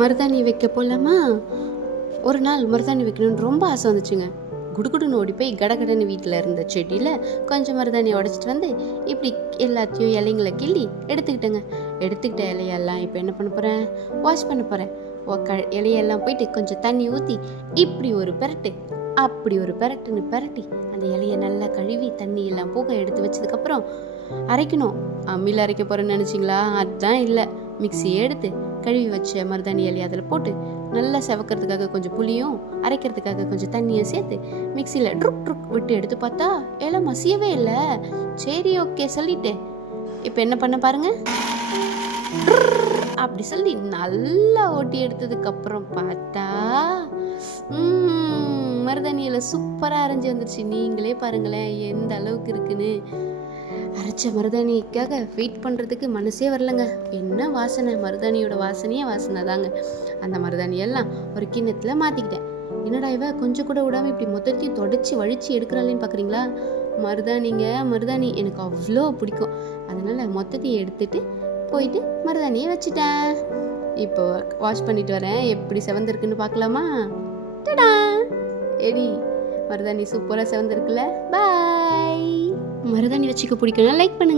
மருதாணி வைக்க போகலாமா? ஒரு நாள் மருதாணி வைக்கணும்னு ரொம்ப ஆசை வந்துச்சுங்க. குடுகுடுன்னு ஓடி போய் கடகடன்னு வீட்டில் இருந்த செடியில் கொஞ்சம் மருதாணி உடச்சிட்டு வந்து இப்படி எல்லாத்தையும் இலைங்களை கிள்ளி எடுத்துக்கிட்ட இலையெல்லாம் இப்போ என்ன பண்ண போகிறேன், வாஷ் பண்ண போகிறேன். இலையெல்லாம் போயிட்டு கொஞ்சம் தண்ணி ஊற்றி இப்படி ஒரு பெரட்டு அப்படி ஒரு பெரட்டுன்னு பெரட்டி அந்த இலையை நல்லா கழுவி தண்ணி எல்லாம் போக எடுத்து வச்சதுக்கப்புறம் அரைக்கணும். அம்மியில் அரைக்க போகிறேன்னு நினச்சிங்களா? அதுதான் இல்லை. மிக்சியை எடுத்து கழுவி வச்ச மருதாணி இலையை அதில் போட்டு நல்லா செவக்கிறதுக்காக கொஞ்சம் புளியும் அரைக்கிறதுக்காக கொஞ்சம் தண்ணியும் சேர்த்து மிக்சியில் ட்ருக் விட்டு எடுத்து பார்த்தா இலை மசியவே இல்லை. சரி, ஓகே சொல்லிட்டு இப்போ என்ன பண்ண பாருங்க. அப்படி சொல்லி நல்லா ஓட்டி எடுத்ததுக்கு அப்புறம் பார்த்தா மருதாணியில சூப்பராக அரைஞ்சி வந்துருச்சு. நீங்களே பாருங்களேன் எந்த அளவுக்கு இருக்குன்னு. அரைச்ச மருதாணிக்காக வெயிட் பண்ணுறதுக்கு மனசே வரலங்க. என்ன வாசனை, மருதாணியோட வாசனை தாங்க. அந்த மருதாணியெல்லாம் ஒரு கிண்ணத்தில் மாற்றிக்கிட்டேன். என்னடா இவ கொஞ்சம் கூட விடாமல் இப்படி மொத்தத்தையும் தொடச்சி வழிச்சு எடுக்கிறாளேன்னு பார்க்குறீங்களா? மருதாணி எனக்கு அவ்வளோ பிடிக்கும். அதனால் மொத்தத்தையும் எடுத்துட்டு போயிட்டு மருதாணியை வச்சுட்டேன். இப்போ வாஷ் பண்ணிட்டு வரேன். எப்படி செவந்திருக்குன்னு பார்க்கலாமா? டடா, எடி மருதாணி சூப்பராக செவந்திருக்குல்ல. பாய். மருதாணி வச்சுக்க பிடிக்கும்னா லைக் பண்ணுங்க.